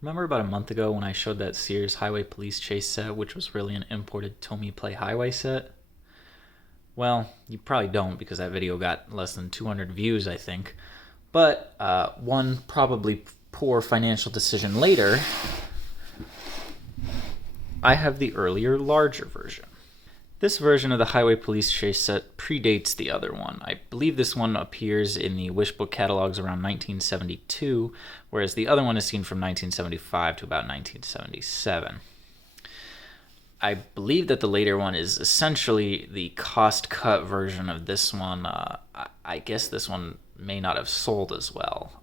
Remember about a month ago when I showed that Sears Highway Police Chase set, which was really an imported Tomy Pla Highway set? Well, you probably don't because that video got less than 200 views, I think. But one probably poor financial decision later, I have the earlier, larger version. This version of the Highway Police Chase set predates the other one. I believe this one appears in the Wishbook catalogs around 1972, whereas the other one is seen from 1975 to about 1977. I believe that the later one is essentially the cost-cut version of this one. I guess this one may not have sold as well.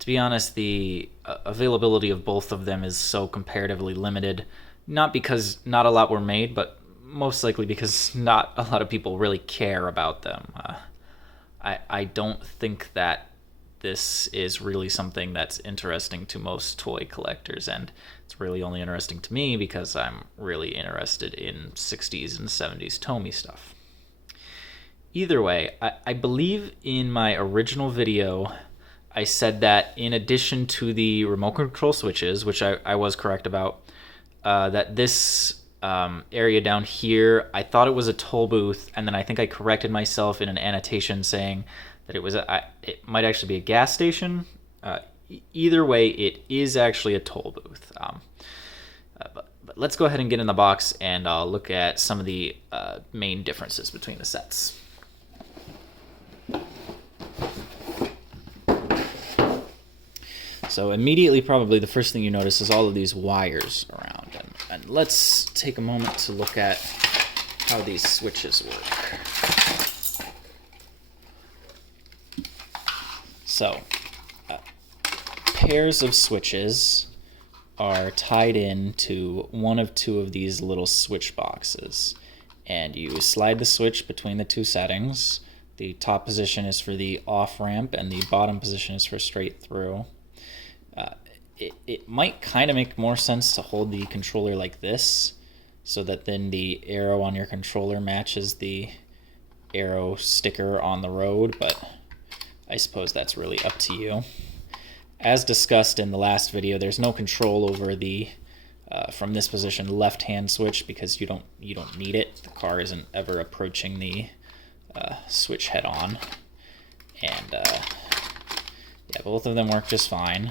To be honest, the availability of both of them is so comparatively limited, not because not a lot were made, but most likely because not a lot of people really care about them. I don't think that this is really something that's interesting to most toy collectors, and it's really only interesting to me because I'm really interested in 60s and 70s Tomy stuff. Either way, I believe in my original video I said that in addition to the remote control switches, which I was correct about, that this area down here, I thought it was a toll booth, and then I think I corrected myself in an annotation saying that it might actually be a gas station. Either way, it is actually a toll booth. But let's go ahead and get in the box and look at some of the main differences between the sets. So immediately, probably the first thing you notice is all of these wires around. And let's take a moment to look at how these switches work. So, pairs of switches are tied into one of two of these little switch boxes. And you slide the switch between the two settings. The top position is for the off ramp, and the bottom position is for straight through. It might kind of make more sense to hold the controller like this, so that then the arrow on your controller matches the arrow sticker on the road, but I suppose that's really up to you. As discussed in the last video, there's no control over the from this position left-hand switch because you don't need it. The car isn't ever approaching the switch head-on, and yeah, both of them work just fine.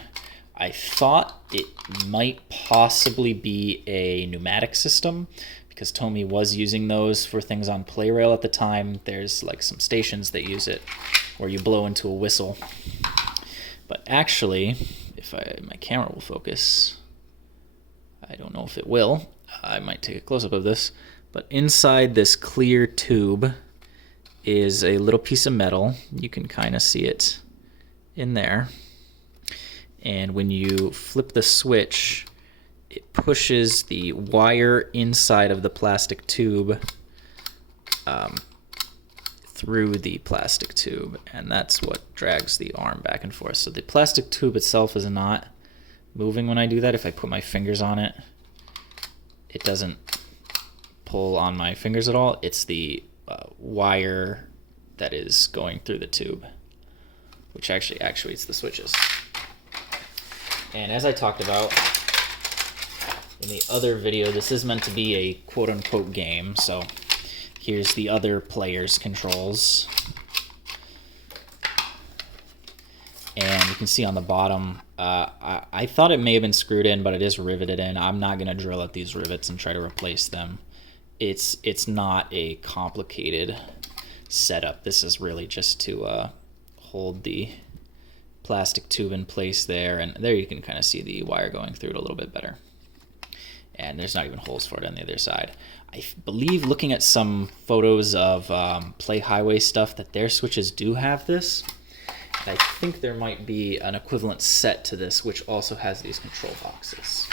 I thought it might possibly be a pneumatic system because Tomy was using those for things on Plarail at the time. There's like some stations that use it where you blow into a whistle. But actually, if my camera will focus, I don't know if it will. I might take a close-up of this. But inside this clear tube is a little piece of metal. You can kind of see it in there. And when you flip the switch, it pushes the wire inside of the plastic tube through the plastic tube, and that's what drags the arm back and forth. So the plastic tube itself is not moving when I do that. If I put my fingers on it, it doesn't pull on my fingers at all. It's the wire that is going through the tube, which actually actuates the switches. And as I talked about in the other video, this is meant to be a quote-unquote game, so here's the other player's controls. And you can see on the bottom, I thought it may have been screwed in, but it is riveted in. I'm not going to drill at these rivets and try to replace them. It's not a complicated setup. This is really just to hold the plastic tube in place there, and there you can kind of see the wire going through it a little bit better. And there's not even holes for it on the other side. I believe, looking at some photos of Pla Highway stuff, that their switches do have this. And I think there might be an equivalent set to this which also has these control boxes.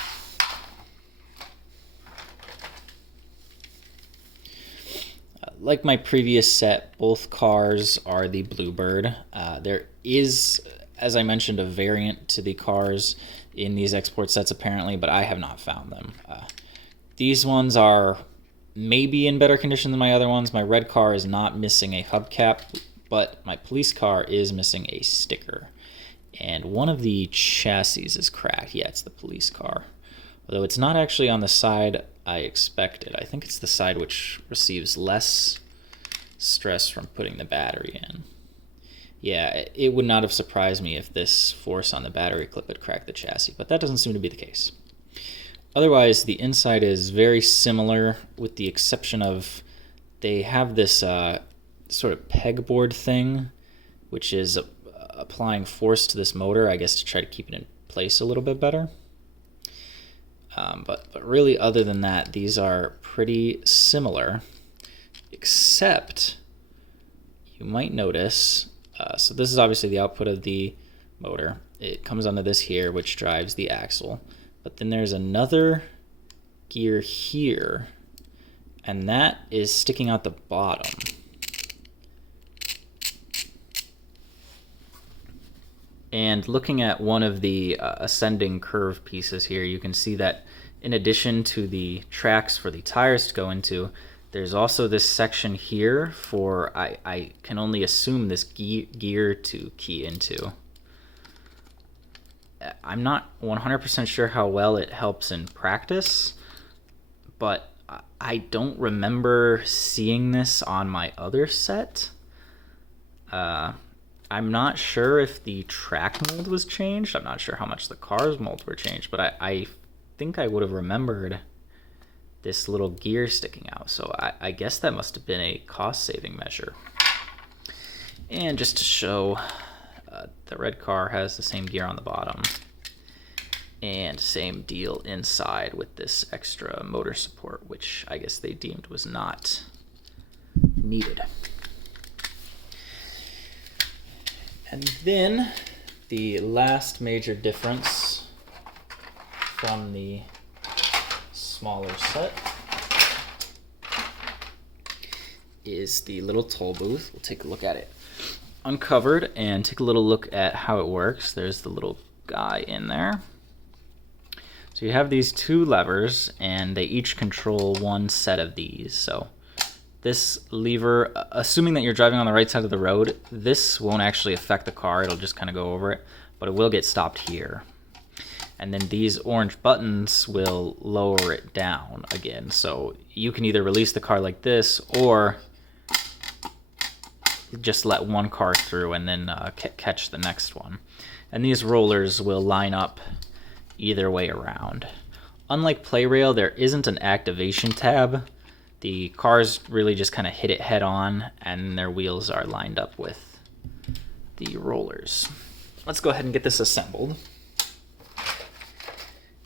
Like my previous set, both cars are the Bluebird. There is, as I mentioned, a variant to the cars in these export sets apparently, but I have not found them. These ones are maybe in better condition than my other ones. My red car is not missing a hubcap, but my police car is missing a sticker. And one of the chassis is cracked. Yeah, it's the police car. Although it's not actually on the side I expected. I think it's the side which receives less stress from putting the battery in. Yeah, it would not have surprised me if this force on the battery clip had cracked the chassis, but that doesn't seem to be the case. Otherwise, the inside is very similar, with the exception of they have this sort of pegboard thing, which is applying force to this motor, I guess, to try to keep it in place a little bit better. But really, other than that, these are pretty similar, except you might notice, so this is obviously the output of the motor. It comes onto this here, which drives the axle. But then there's another gear here, and that is sticking out the bottom. And looking at one of the ascending curve pieces here, you can see that in addition to the tracks for the tires to go into, there's also this section here for, I can only assume, this gear to key into. I'm not 100% sure how well it helps in practice, but I don't remember seeing this on my other set. I'm not sure if the track mold was changed. I'm not sure how much the car's molds were changed, but I think I would have remembered this little gear sticking out. So I guess that must have been a cost-saving measure. And just to show, the red car has the same gear on the bottom, and same deal inside with this extra motor support, which I guess they deemed was not needed. And then the last major difference from the smaller set is the little toll booth. We'll take a look at it uncovered and take a little look at how it works. There's the little guy in there. So you have these two levers, and they each control one set of these. So this lever, assuming that you're driving on the right side of the road, this won't actually affect the car. It'll just kind of go over it, but it will get stopped here. And then these orange buttons will lower it down again. So you can either release the car like this, or just let one car through and then catch the next one. And these rollers will line up either way around. Unlike Plarail, there isn't an activation tab. The cars really just kind of hit it head on, and their wheels are lined up with the rollers. Let's go ahead and get this assembled.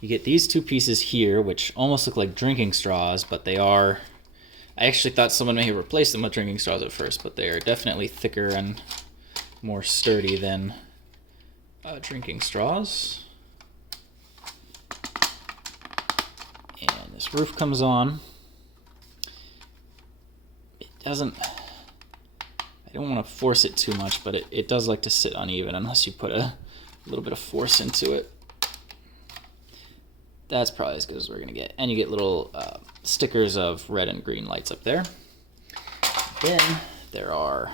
You get these two pieces here, which almost look like drinking straws, but they are... I actually thought someone may have replaced them with drinking straws at first, but they are definitely thicker and more sturdy than drinking straws. And this roof comes on. It doesn't... I don't want to force it too much, but it does like to sit uneven unless you put a little bit of force into it. That's probably as good as we're going to get. And you get little stickers of red and green lights up there. Then there are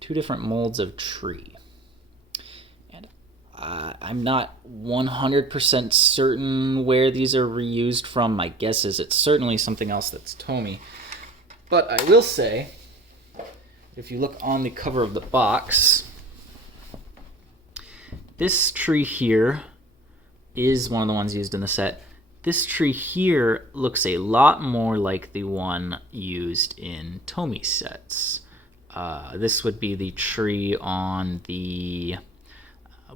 two different molds of tree. And I'm not 100% certain where these are reused from. My guess is it's certainly something else that's Tomy. But I will say, if you look on the cover of the box, this tree here is one of the ones used in the set. This tree here looks a lot more like the one used in Tomy sets. This would be the tree on the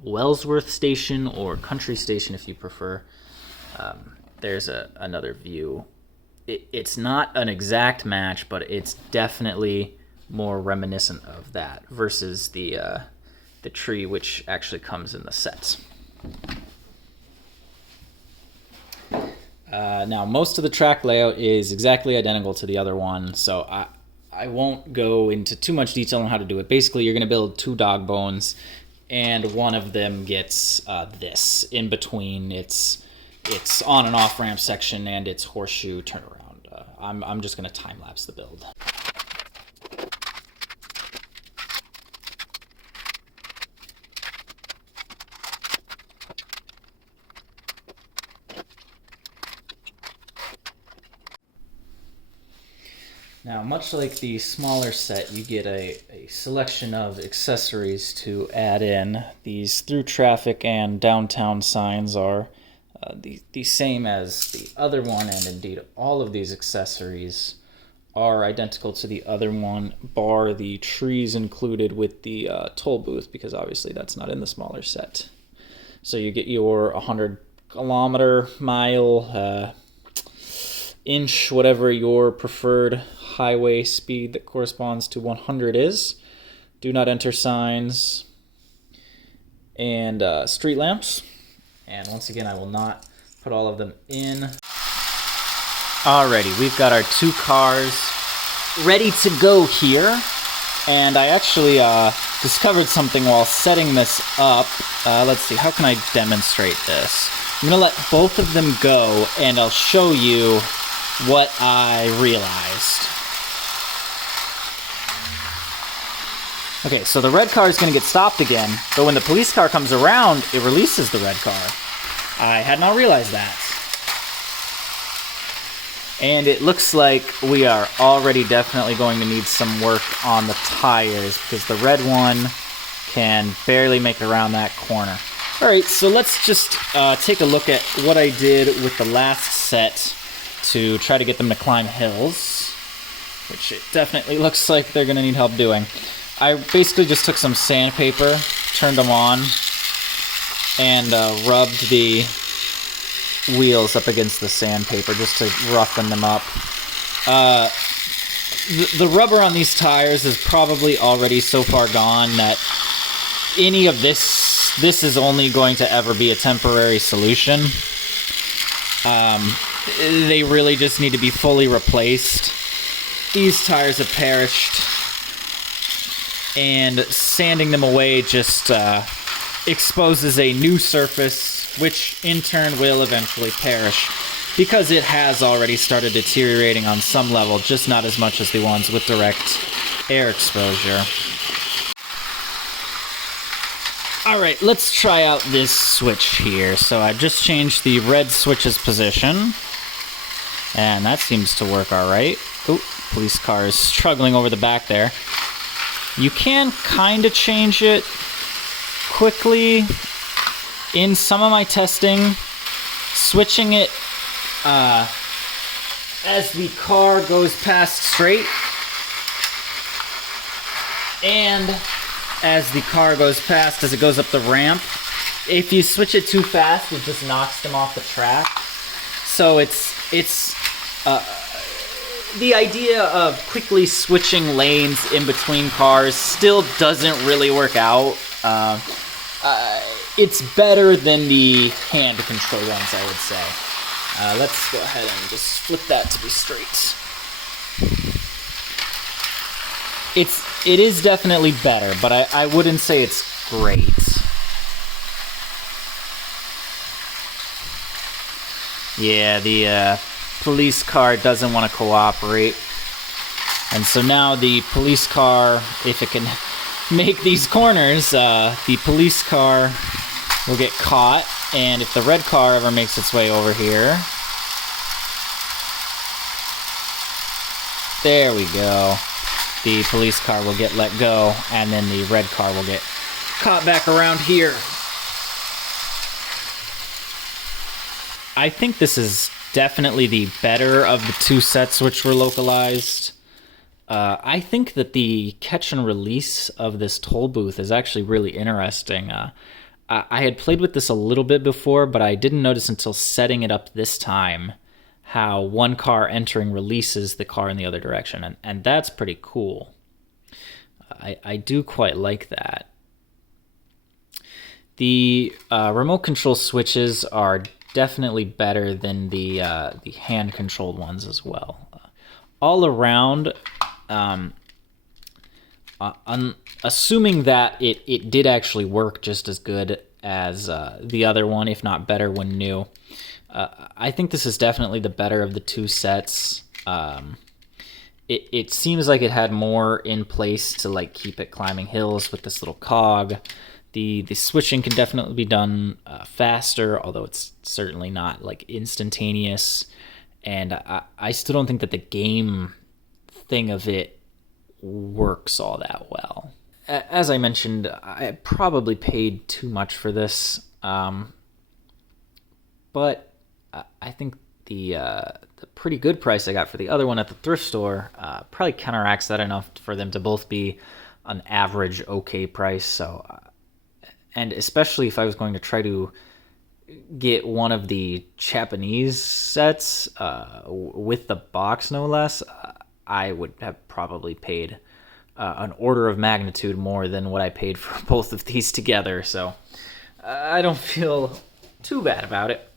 Wellsworth station, or Country station if you prefer. There's another view. It's not an exact match, but it's definitely more reminiscent of that versus the tree which actually comes in the sets. Now, most of the track layout is exactly identical to the other one, so I won't go into too much detail on how to do it. Basically, you're going to build two dog bones, and one of them gets this in between its on and off ramp section and its horseshoe turnaround. I'm just going to time lapse the build. Now, much like the smaller set, you get a selection of accessories to add in. These through traffic and downtown signs are the same as the other one, and indeed all of these accessories are identical to the other one, bar the trees included with the toll booth, because obviously that's not in the smaller set. So you get your 100 kilometer, mile, inch, whatever your preferred highway speed that corresponds to 100 is. Do not enter signs and street lamps. And once again, I will not put all of them in. Alrighty, we've got our 2 cars ready to go here. And I actually discovered something while setting this up. Let's see, how can I demonstrate this? I'm going to let both of them go, and I'll show you what I realized. Okay, so the red car is going to get stopped again, but when the police car comes around, it releases the red car. I had not realized that. And it looks like we are already definitely going to need some work on the tires, because the red one can barely make it around that corner. Alright, so let's just take a look at what I did with the last set to try to get them to climb hills, which it definitely looks like they're going to need help doing. I basically just took some sandpaper, turned them on, and rubbed the wheels up against the sandpaper just to roughen them up. The rubber on these tires is probably already so far gone that any of this is only going to ever be a temporary solution. They really just need to be fully replaced. These tires have perished, and sanding them away just exposes a new surface, which in turn will eventually perish, because it has already started deteriorating on some level, just not as much as the ones with direct air exposure. Alright, let's try out this switch here. So I've just changed the red switch's position, and that seems to work alright. Oh, police car is struggling over the back there. You can kind of change it quickly. In some of my testing, switching it as the car goes past straight and as the car goes past as it goes up the ramp. If you switch it too fast, it just knocks them off the track. So it's the idea of quickly switching lanes in between cars still doesn't really work out. It's better than the hand control ones, I would say. Let's go ahead and just flip that to be straight. It is definitely better, but I wouldn't say it's great. Yeah, the police car doesn't want to cooperate. And so now the police car, if it can make these corners, the police car will get caught. And if the red car ever makes its way over here, there we go. The police car will get let go, and then the red car will get caught back around here. I think this is definitely the better of the two sets which were localized. I think that the catch and release of this toll booth is actually really interesting. I had played with this a little bit before, but I didn't notice until setting it up this time how one car entering releases the car in the other direction, and that's pretty cool. I do quite like that. The remote control switches are definitely better than the hand-controlled ones as well. All around, assuming that it did actually work just as good as the other one, if not better when new, I think this is definitely the better of the two sets. It seems like it had more in place to like keep it climbing hills with this little cog. The switching can definitely be done faster, although it's certainly not like instantaneous. And I still don't think that the game thing of it works all that well. As I mentioned, I probably paid too much for this, but I think the pretty good price I got for the other one at the thrift store probably counteracts that enough for them to both be an average okay price. So, and especially if I was going to try to get one of the Japanese sets with the box, no less, I would have probably paid an order of magnitude more than what I paid for both of these together. So I don't feel too bad about it.